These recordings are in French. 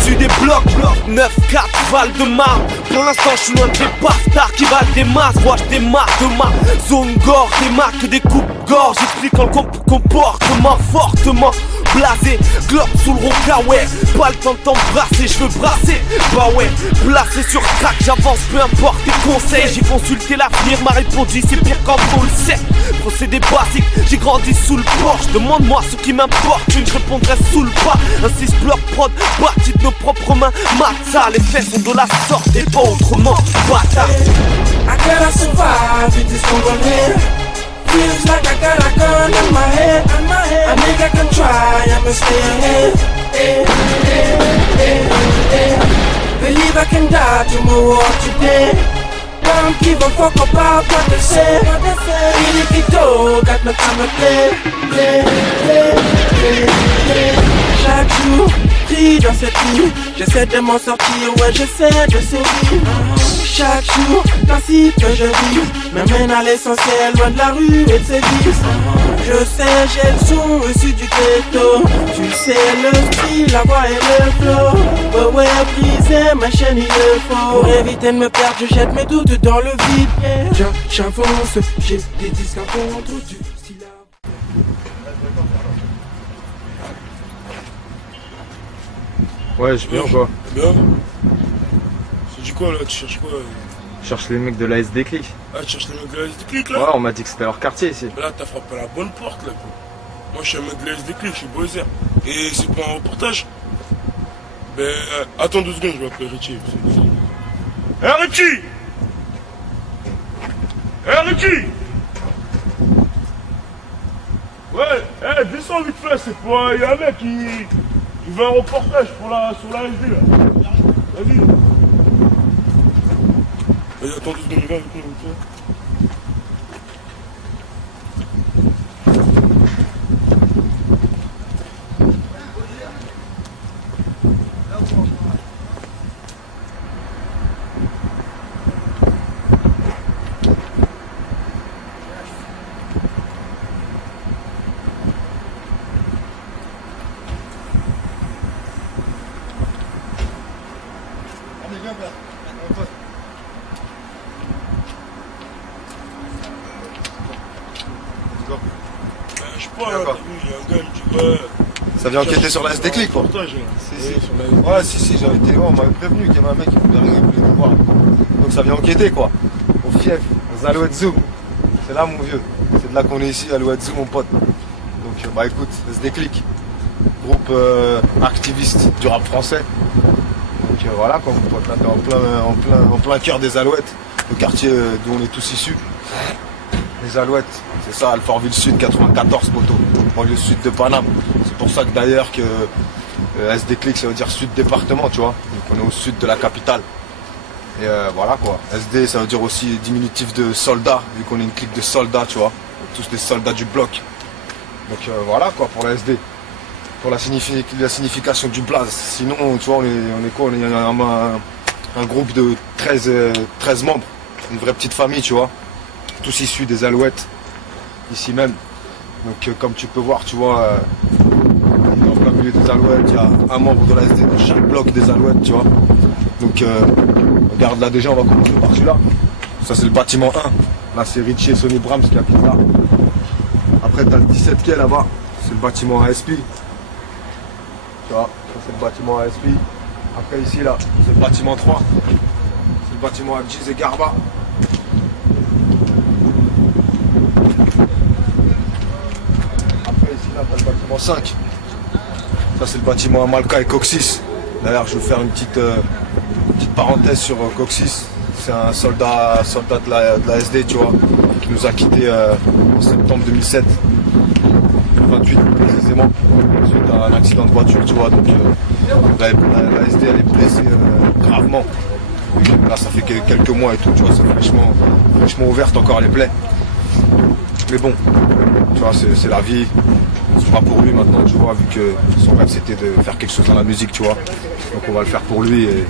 Issu des blocs, 9, 4, Val-de-Marne. Pour l'instant je suis loin des bâtards qui valent des masses. Moi je démarre de ma zone gore, des marques, des coupes-gorge. J'explique en comportement fortement blasé, globe sous le roca, ouais. Pas le temps de t'embrasser, je veux brasser. Bah ouais, placé sur crack, j'avance, peu importe tes conseils. J'ai consulté l'avenir, m'a répondu c'est pire quand on le sait. Procédé basique, j'ai grandi sous le porche. Demande-moi ce qui m'importe, je répondrai sous le pas. Un 6 bloc prod, bâti de nos propres mains. Matza, les faits sont de la sorte et pas autrement, bâtard. I gotta survive in this jungle here. Feels like I got a gun in my head. A nigga can try, I'ma stay ahead. Believe I can die tomorrow or today. Don't give a fuck about what they say. Finito, got no time to play. Chaque jour, pris dans cette vie, j'essaie de m'en sortir, ouais j'essaie de survivre. Chaque jour, principe que je vis, m'amène à l'essentiel, loin de la rue et de ses vices. Je sais, j'ai le son issu du ghetto. Tu sais, le style, la voix et le flow. Ouais, briser ma chaîne, il le faut. Pour éviter de me perdre, je jette mes doutes dans le vide. J'avance, j'ai des disques à vendre du syllabe. Ouais, je viens quoi. Bien. Tu dis quoi là? Tu cherches quoi? Je cherche les mecs de l'ASD Click. Ah, tu cherches les mecs de la SD-Click là? Ouais, on m'a dit que c'était leur quartier ici. Là, t'as frappé à la bonne porte là. Moi, je suis un mec de la SD-Click, je suis Boiser. Et c'est pour un reportage. Ben, attends 2 secondes, je vais appeler Richie. Hé Richie! Hé Richie! Ouais, descends vite fait, c'est pour. Il y a un mec qui veut un reportage sur la SD là. Vas-y. Vas-y, attends 2 secondes, viens avec moi, vite fait. Je sais pas, là, t'as vu, il y a un gars, il me dit ouais. Ça vient enquêter sur la SD-Click quoi. Ouais, si, j'avais été on m'avait prévenu qu'il y avait un mec qui voulait rien, il voulait nous voir. Donc ça vient enquêter quoi. Au fief, aux Alouettes Zoo. C'est là mon vieux. C'est de là qu'on est ici, Alouettes Zoo mon pote. Donc bah écoute, SD-Click. Groupe activiste du rap français. Donc voilà quoi mon pote, là t'es en plein cœur des Alouettes. Le quartier d'où on est tous issus. Les Alouettes, c'est ça, Alfortville Sud 94 poteau, banlieue sud de Paname. C'est pour ça que d'ailleurs que SD-Click ça veut dire sud département, tu vois. Donc on est au sud de la capitale. Et voilà quoi. SD ça veut dire aussi diminutif de soldats, vu qu'on est une clique de soldats, tu vois. Tous des soldats du bloc. Donc voilà quoi pour la SD. Pour la signification du blaze. Sinon, tu vois, on est quoi? On est un groupe de 13 membres. Une vraie petite famille, tu vois. Tous issus des Alouettes, ici même. Donc comme tu peux voir, tu vois, dans plein milieu des Alouettes, il y a un membre de la SD dans chaque bloc des Alouettes, tu vois. Donc regarde là déjà, on va commencer par celui-là. Ça c'est le bâtiment 1. Là c'est Richie et Sonny Brahms qui habitent là. Après tu as le 17 qui est là-bas, c'est le bâtiment ASP. Tu vois, ça c'est le bâtiment ASP. Après ici là, c'est le bâtiment 3. C'est le bâtiment Abjiz et Garba. T'as le bâtiment 5. Ça c'est le bâtiment Amalka et Coxis. D'ailleurs je vais faire une petite parenthèse sur Coxis. C'est un soldat de la SD, tu vois, qui nous a quittés en septembre 2007. 28 précisément, suite à un accident de voiture, tu vois. Donc la SD elle est blessée gravement. Là ça fait quelques mois et tout, tu vois, c'est fraîchement ouverte encore les plaies. Mais bon, tu vois, c'est la vie. On se fera pour lui maintenant, tu vois, vu que son rêve c'était de faire quelque chose dans la musique, tu vois. Donc on va le faire pour lui et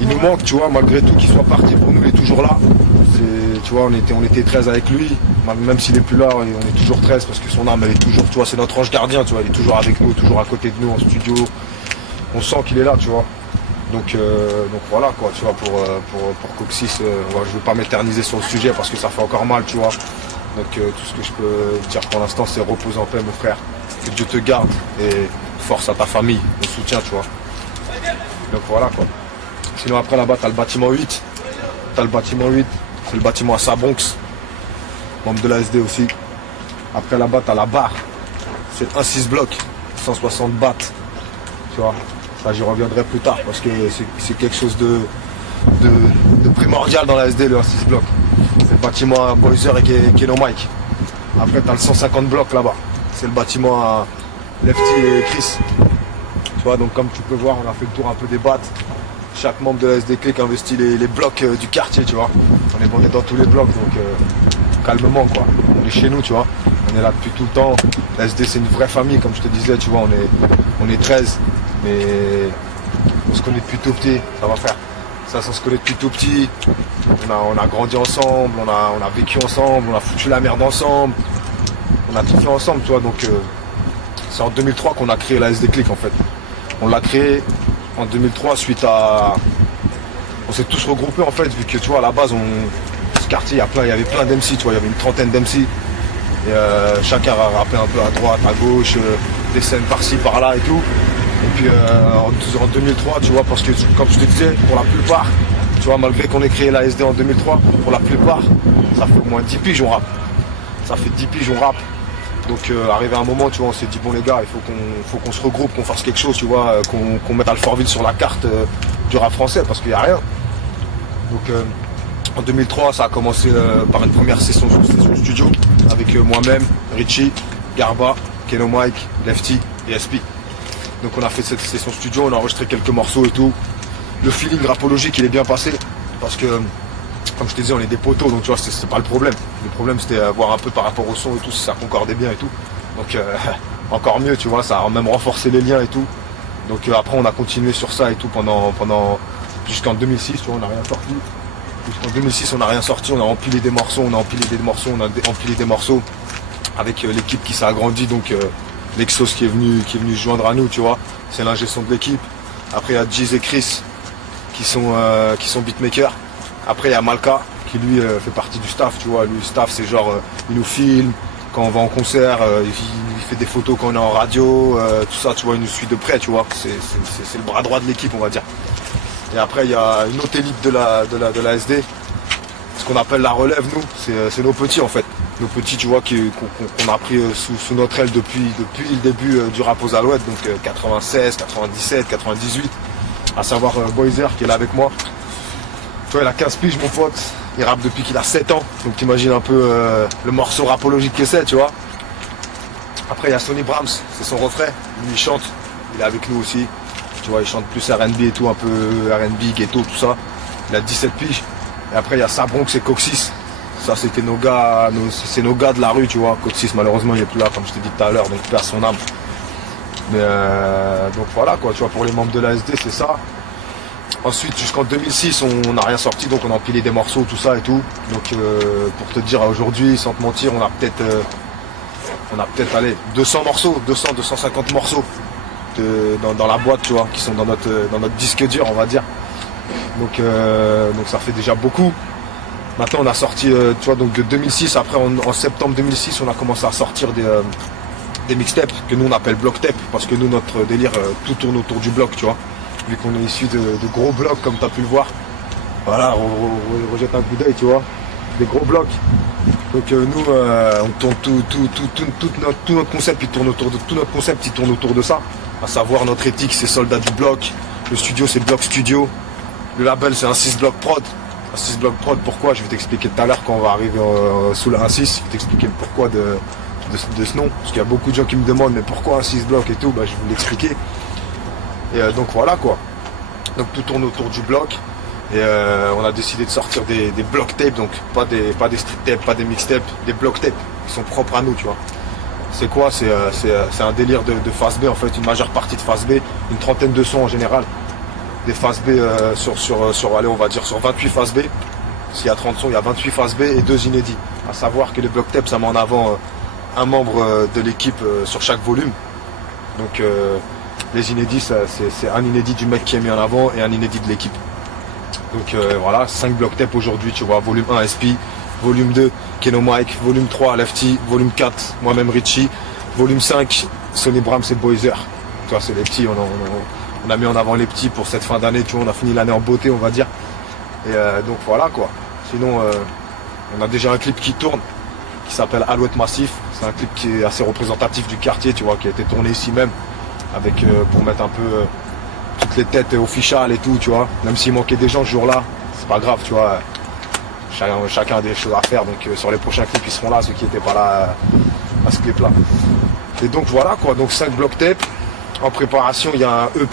il nous manque, tu vois, malgré tout qu'il soit parti, pour nous il est toujours là. Tu vois, on était 13 avec lui, même s'il est plus là, on est toujours 13 parce que son âme elle est toujours, tu vois, c'est notre ange gardien, tu vois, il est toujours avec nous, toujours à côté de nous en studio. On sent qu'il est là, tu vois. Donc voilà quoi, tu vois, pour Coxis, je veux pas m'éterniser sur le sujet parce que ça fait encore mal, tu vois. Donc tout ce que je peux dire pour l'instant c'est repose en paix mon frère. Que Dieu te garde et force à ta famille, le soutien, tu vois. Donc voilà quoi. Sinon après là-bas t'as le bâtiment 8. T'as le bâtiment 8, c'est le bâtiment à Sabronx, membre de la SD aussi. Après là-bas t'as la barre, c'est un 6 bloc, 160 bahts, tu vois. Ça j'y reviendrai plus tard parce que c'est quelque chose de primordial dans la SD, le 1-6 bloc. C'est le bâtiment à Boiser et Keno Mike. Après t'as le 150 blocs là-bas, c'est le bâtiment à Lefty et Chris. Tu vois, donc comme tu peux voir, on a fait le tour un peu des battes. Chaque membre de la SD Click investit les blocs du quartier, tu vois. On est dans tous les blocs, donc calmement quoi. On est chez nous, tu vois. On est là depuis tout le temps. La SD c'est une vraie famille, comme je te disais, tu vois. On est 13, mais on se connaît depuis tout petit, ça va faire. Ça se connaît depuis tout petit. On a grandi ensemble, on a vécu ensemble, on a foutu la merde ensemble. On a tout fait ensemble, tu vois. Donc c'est en 2003 qu'on a créé la SD Click en fait. On l'a créé en 2003 suite à... On s'est tous regroupés en fait, vu que tu vois à la base, ce quartier, il y avait plein d'MC, tu vois, il y avait une trentaine d'MC. Et chacun a rappé un peu à droite, à gauche, des scènes par-ci, par-là et tout. Et puis en 2003, tu vois, parce que comme je te disais, pour la plupart, tu vois, malgré qu'on ait créé la SD en 2003, pour la plupart, ça fait au moins 10 piges on rappe. Ça fait 10 piges on rappe. Donc arrivé à un moment, tu vois, on s'est dit bon les gars, il faut qu'on se regroupe, qu'on fasse quelque chose, tu vois, qu'on mette Alfortville sur la carte du rap français parce qu'il n'y a rien. Donc en 2003, ça a commencé par une première session studio avec moi-même, Richie, Garba, Keno Mike, Lefty et SP. Donc on a fait cette session studio, on a enregistré quelques morceaux et tout. Le feeling rapologique il est bien passé parce que comme je te disais, on est des poteaux, donc tu vois, c'est pas le problème. Le problème, c'était voir un peu par rapport au son et tout, si ça concordait bien et tout. Donc, encore mieux, tu vois, ça a même renforcé les liens et tout. Donc, après, on a continué sur ça et tout jusqu'en 2006, tu vois, on n'a rien sorti. Jusqu'en 2006, on n'a rien sorti, on a empilé des morceaux, on a empilé des morceaux avec l'équipe qui s'est agrandie, donc Lexos qui est venu se joindre à nous, tu vois. C'est l'ingé son de l'équipe. Après, il y a Giz et Chris qui sont beatmakers. Après il y a Malka qui lui fait partie du staff, tu vois, lui le staff c'est genre il nous filme quand on va en concert, il fait des photos quand on est en radio, tout ça, tu vois, il nous suit de près, tu vois, c'est le bras droit de l'équipe on va dire. Et après il y a une autre élite de la SD, ce qu'on appelle la relève nous, c'est nos petits en fait. Nos petits tu vois qu'on a pris sous notre aile depuis le début du rap aux Alouettes, donc 96, 97, 98, à savoir Boiser qui est là avec moi. Tu vois, il a 15 piges mon pote, il rappe depuis qu'il a 7 ans, donc t'imagines un peu le morceau rapologique que c'est, tu vois. Après il y a Sonny Brahms, c'est son refrain, lui il chante, il est avec nous aussi, tu vois, il chante plus R&B et tout, un peu R&B, ghetto, tout ça, il a 17 piges. Et après il y a Sabronx et Coxis, ça c'était nos gars, c'est nos gars de la rue, tu vois. Coxis malheureusement il est plus là, comme je t'ai dit tout à l'heure, donc il perd son âme. Mais donc voilà quoi, tu vois, pour les membres de la SD c'est ça. Ensuite, jusqu'en 2006, on n'a rien sorti, donc on a empilé des morceaux, tout ça et tout. Donc, pour te dire, aujourd'hui, sans te mentir, on a peut-être, allez, 200 morceaux, 250 morceaux dans la boîte, tu vois, qui sont dans notre disque dur, on va dire. Donc ça fait déjà beaucoup. Maintenant, on a sorti, tu vois, donc de 2006, après, en septembre 2006, on a commencé à sortir des mixtapes, que nous, on appelle block tape, parce que nous, notre délire, tout tourne autour du bloc, tu vois. Vu qu'on est issu de gros blocs comme tu as pu le voir. Voilà, rejette un coup d'œil, tu vois. Des gros blocs. Donc nous, on tourne tout notre concept, il tourne autour de ça. À savoir notre éthique, c'est Soldat du bloc. Le studio, c'est Bloc Studio. Le label, c'est un 6 bloc prod. Un 6 bloc prod, pourquoi? Je vais t'expliquer tout à l'heure quand on va arriver sous le 1-6. Je vais t'expliquer le pourquoi de ce nom. Parce qu'il y a beaucoup de gens qui me demandent, mais pourquoi un 6 bloc et tout? Bah, je vais vous l'expliquer. Et donc voilà quoi. Donc tout tourne autour du bloc. Et on a décidé de sortir des block tapes, donc pas des street tapes, pas des mixtapes, des block tapes qui sont propres à nous, tu vois. C'est quoi? C'est un délire de phase B en fait, une majeure partie de phase B, une trentaine de sons en général. des phases B allez, on va dire sur 28 phases B. S'il y a 30 sons, il y a 28 phases B et 2 inédits. À savoir que les block tapes, ça met en avant un membre de l'équipe sur chaque volume. Donc les inédits, c'est un inédit du mec qui est mis en avant et un inédit de l'équipe. Donc voilà, 5 block tapes aujourd'hui, tu vois, volume 1 SP, volume 2 Keno Mike, volume 3 Lefty, volume 4 moi-même Richie, volume 5 Sonny Brahms et Boiser. Tu vois, c'est les petits, on a mis en avant les petits pour cette fin d'année, tu vois, on a fini l'année en beauté, on va dire. Et donc voilà quoi. Sinon, on a déjà un clip qui tourne, qui s'appelle Alouette Massif. C'est un clip qui est assez représentatif du quartier, tu vois, qui a été tourné ici même, avec pour mettre un peu toutes les têtes officiales et tout, tu vois. Même s'il manquait des gens ce jour-là, c'est pas grave, tu vois. Chacun a des choses à faire, donc sur les prochains clips, ils seront là, ceux qui n'étaient pas là à ce clip-là. Et donc voilà quoi, donc 5 block tapes. En préparation, il y a un EP